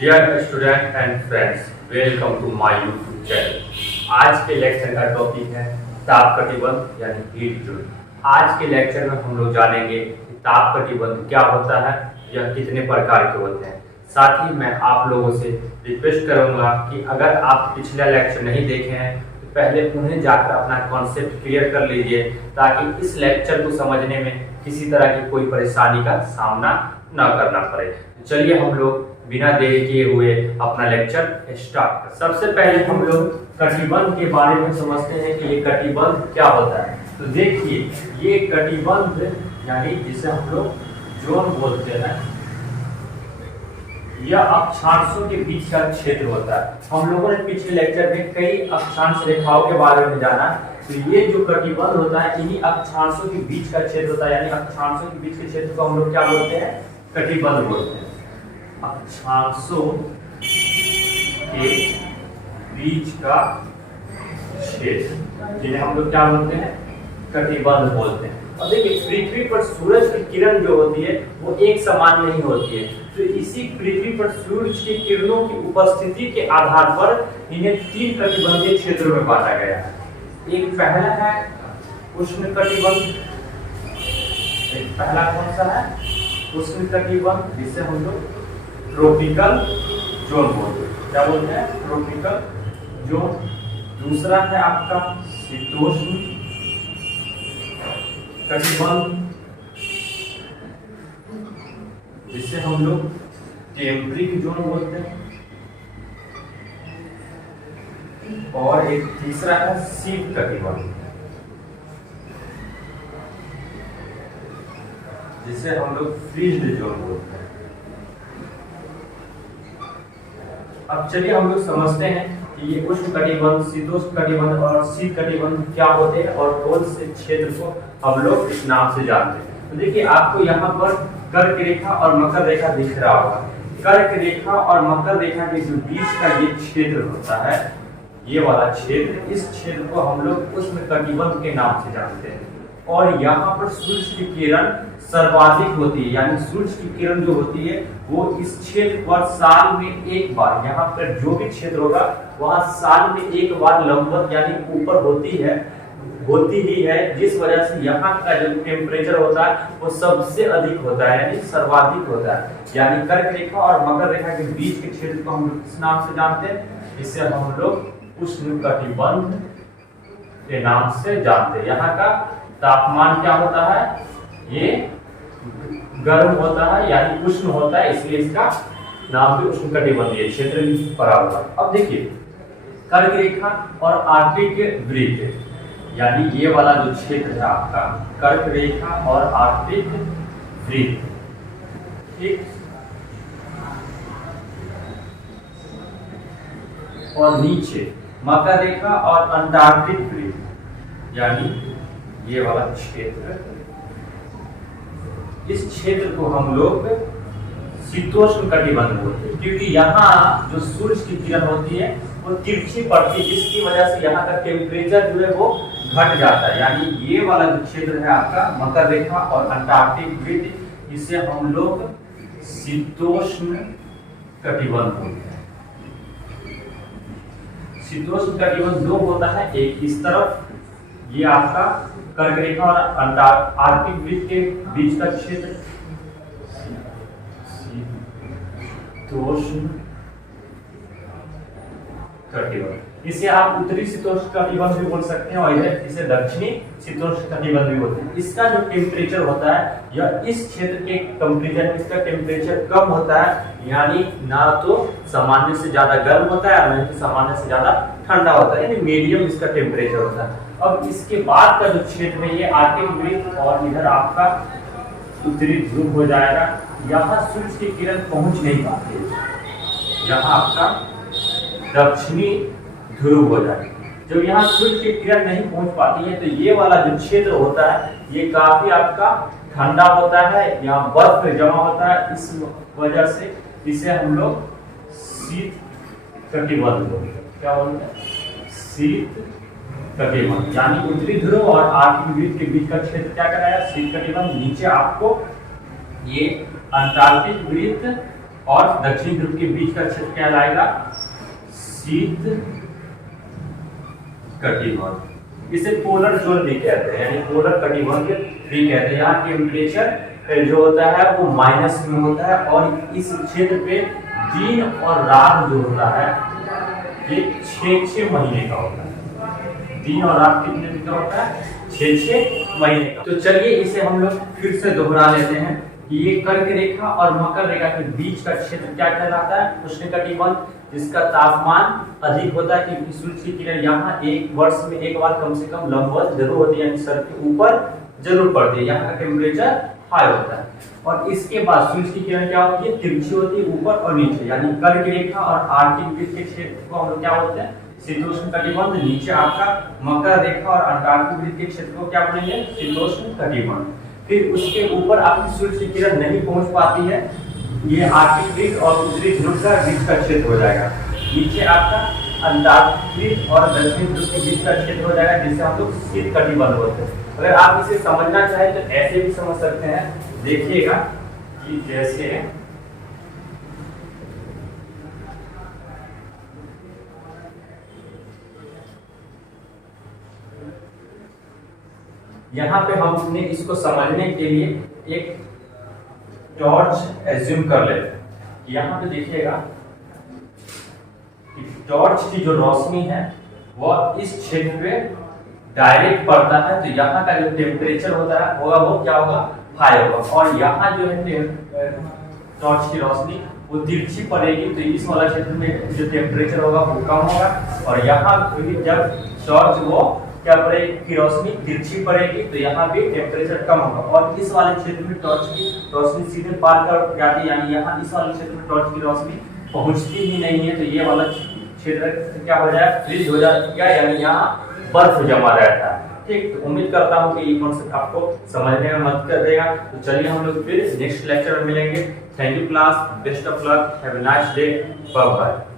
Dear student and friends, welcome to my YouTube channel. आज के lecture का topic है ताप कटिबंध यानी हीट जोन। आज के लेक्चर में हम लोग जानेंगे कि ताप कटिबंध क्या होता है, यह कितने प्रकार के होते हैं। साथ ही मैं आप लोगों से रिक्वेस्ट करूंगा कि अगर आप पिछला लेक्चर नहीं देखे हैं तो पहले उन्हें जाकर अपना कॉन्सेप्ट क्लियर कर लीजिए, ताकि इस लेक्चर को समझने में किसी तरह की कोई परेशानी का सामना न करना पड़े। चलिए हम लोग बिना देरी किए हुए अपना लेक्चर स्टार्ट कर। सबसे पहले हम लोग कटिबंध के बारे में समझते हैं कि ये कटिबंध क्या होता है। तो देखिए, ये कटिबंध यानी जिसे हम लोग जोन बोलते हैं, यह अक्षांशों के बीच का क्षेत्र होता है। हम लोगों ने पिछले लेक्चर में कई अक्षांश रेखाओं के बारे में जाना। तो ये जो कटिबंध होता है, इन्हीं अक्षांशों के बीच का क्षेत्र होता है, यानी अक्षांशों के बीच के क्षेत्र को हम लोग क्या बोलते हैं? कटिबंध बोलते हैं। अक्षांशों के बीच का क्षेत्र जिन्हें हम लोग क्या बोलते हैं? कटिबंध बोलते हैं। और देखिए, पृथ्वी पर सूरज की किरण जो होती है वो एक समान नहीं होती है। तो इसी पृथ्वी पर सूरज की किरणों की उपस्थिति के आधार पर इन्हें 3 कटिबंधीय क्षेत्रों में बांटा गया है। एक पहला है उष्ण कटिबंध। एक पहला कौन सा है? उष्ण कटिबंध, जिसे हम लोग ट्रॉपिकल जोन बोलते हैं। क्या बोलते हैं? Tropical zone. दूसरा है आपका शीतोष्ण कटिबंध, जिसे हम लोग टेम्परेट जोन बोलते हैं। और एक तीसरा है शीत कटिबंध, जिसे हम लोग फ्रीज्ड जोन बोलते हैं। अब चलिए हम लोग समझते हैं कि ये उष्ण कटिबंध, शीतोष्ण कटिबंध और शीत कटिबंध क्या होते हैं और कौन से क्षेत्र को हम लोग इस नाम से जानते हैं। तो देखिए, आपको यहाँ पर कर्क रेखा और मकर रेखा दिख रहा होगा। कर्क रेखा और मकर रेखा के जो बीच का ये क्षेत्र होता है, ये वाला क्षेत्र, इस क्षेत्र को हम लोग उष्ण कटिबंध के नाम से जानते हैं। और यहाँ पर सूर्य की किरण सर्वाधिक होती है, यानी सूर्य की किरण जो होती है वो इस क्षेत्र पर साल में एक बार, यहाँ पर जो भी क्षेत्र होगा वहाँ साल में एक बार लंबवत यानी ऊपर होती ही है, जिस वजह से यहाँ का जो टेम्परेचर होता है वो सबसे अधिक होता है, यानी सर्वाधिक होता है। यानी कर्क रेखा और मकर रेखा के बीच के क्षेत्र को हम लोग किस नाम से जानते हैं? इसे हम लोग उष्ण कटिबंध के नाम से जानते हैं। यहाँ का तापमान क्या होता है? ये गर्म होता है, यानी उष्ण होता है, इसलिए इसका नाम भी उष्ण कटिबंधीय क्षेत्र पड़ा हुआ। अब देखिए, कर्क रेखा और आर्कटिक वृत्त, यानी ये वाला जो क्षेत्र है आपका कर्क रेखा और आर्कटिक वृत्त, ठीक। और नीचे मकर रेखा और अंटार्कटिक वृत्त, यानी ये वाला क्षेत्र, इस क्षेत्र को हम लोग शीतोष्ण कटिबंध बोलते हैं, क्योंकि यहाँ जो सूर्य की किरण होती है वो तिरछी पड़ती है, जिसकी वजह से यहाँ का टेम्परेचर जो है वो घट जाता है। यानी ये वाला जो क्षेत्र है आपका मकर रेखा और अंटार्कटिक वृत्त, इसे हम लोग शीतोष्ण कटिबंध बोलते हैं। शीतोष्ण कटिबंध दो होता है, एक इस तरफ, ये आपका कर्क रेखा और आर्कटिक वृत्त के बीच का क्षेत्र शीतोष्ण कटिबंध। इसे आप उत्तरी शीतोष्ण कटिबंध भी बोल सकते हैं और इसे दक्षिणी शीतोष्ण कटिबंध भी बोलते हैं। इसका जो टेम्परेचर होता है, यह इस क्षेत्र के कंपैरिजन में इसका टेम्परेचर कम होता है, यानी ना तो सामान्य से ज्यादा गर्म होता है और ना तो सामान्य से ज्यादा ठंडा होता है, यानी मीडियम इसका टेम्परेचर होता है। अब इसके बाद का जो क्षेत्र है ये आर्कटिक वृत्त और इधर आपका उत्तरी ध्रुव हो जाएगा। यहाँ सूर्य की किरण पहुंच नहीं पाती है, यहाँ आपका दक्षिणी ध्रुव हो जाएगा। जब यहाँ सूर्य की किरण नहीं पहुंच पाती है तो ये वाला जो क्षेत्र होता है ये काफी आपका ठंडा होता है, यहाँ बर्फ जमा होता है, इस वजह से इसे हम लोग शीत कटिबंध बोलते हैं। क्या बोलते हैं? शीत कटिबंध, यानी उत्तरी ध्रुव और आर्कटिक वृत्त के बीच का क्षेत्र क्या कराया? शीत कटिबंध। नीचे आपको ये अंटार्कटिक वृत्त और दक्षिण ध्रुव के बीच का क्षेत्र क्या लाएगा, शीत कटिबंध। इसे पोलर जोन भी कहते हैं, यानी पोलर कटिबंध भी कहते हैं। यहाँ टेम्परेचर जो होता है वो माइनस में होता है और इस क्षेत्र पे दिन और रात जो होता है ये 6 महीने का होता है। दिन और रात कितने दिन का होता है, 6 महीने का। तो चलिए इसे हम लोग फिर से दोहरा लेते हैं कि ये कर्क रेखा और मकर रेखा के बीच का क्षेत्र क्या कहलाता है, उष्णकटिबंध, जिसका तापमान अधिक होता है क्योंकि सूर्य की किरण यहाँ एक वर्ष में एक बार कम से कम लंबवत जरूर होती है, यानी सर के ऊपर जरूर पड़ती है। यहाँ का टेम्परेचर हाई होता है और इसके बाद सूर्य की किरण क्या होती है, तिरछी होती है ऊपर और नीचे, यानी कर्क रेखा और आर्कटिक वृत्त के क्षेत्र को हम लोग क्या बोलते हैं, शीतोष्ण कटिबंध। नीचे आपका मकर रेखा और अंटार्कटिक वृत्त के क्षेत्र को क्या बोलेंगे, शीतोष्ण कटिबंध। फिर उसके ऊपर आपकी सूर्य की किरण नहीं पहुंच पाती है, ये आर्कटिक वृत्त और उत्तरी ध्रुव का बीच का क्षेत्र हो जाएगा। नीचे आपका अंटार्कटिक वृत्त और दक्षिण ध्रुव के बीच का क्षेत्र हो जाएगा, जिसे हम लोग शीत कटिबंध बोलते हैं। अगर आप इसे समझना चाहें तो ऐसे भी समझ सकते हैं, देखिएगा कि जैसे यहाँ पे हमने इसको समझने के लिए एक टॉर्च एज्यूम कर लेते हैं। यहाँ पे देखिएगा कि टॉर्च की जो रोशनी है वह इस क्षेत्र पे डायरेक्ट पड़ता है, तो यहाँ का जो टेम्परेचर होता है होगा वो क्या होगा, हाई होगा। और यहाँ जो है टॉर्च की रोशनी वो तिरछी पड़ेगी, तो इस वाला क्षेत्र में जो टेम्परेचर होगा वो कम होगा। और यहाँ जब टॉर्च वो क्या पड़ेगी की रोशनी तिरछी पड़ेगी, तो यहाँ भी टेम्परेचर कम होगा। और इस वाले क्षेत्र में टॉर्च की रोशनी सीधे पार कर जाती है, यानी यहाँ इस वाले क्षेत्र में टॉर्च की रोशनी पहुँचती ही नहीं है, तो ये वाला क्षेत्र क्या हो जाए, फ्रीज हो जाएगा, यानी यहाँ बर्फ जमा रहता है। ठीक, तो उम्मीद करता हूँ कि ये कॉन्सेप्ट आपको समझने में मदद कर देगा। तो चलिए हम लोग फिर नेक्स्ट लेक्चर में मिलेंगे। Thank you class, best of luck, have a nice day, bye bye.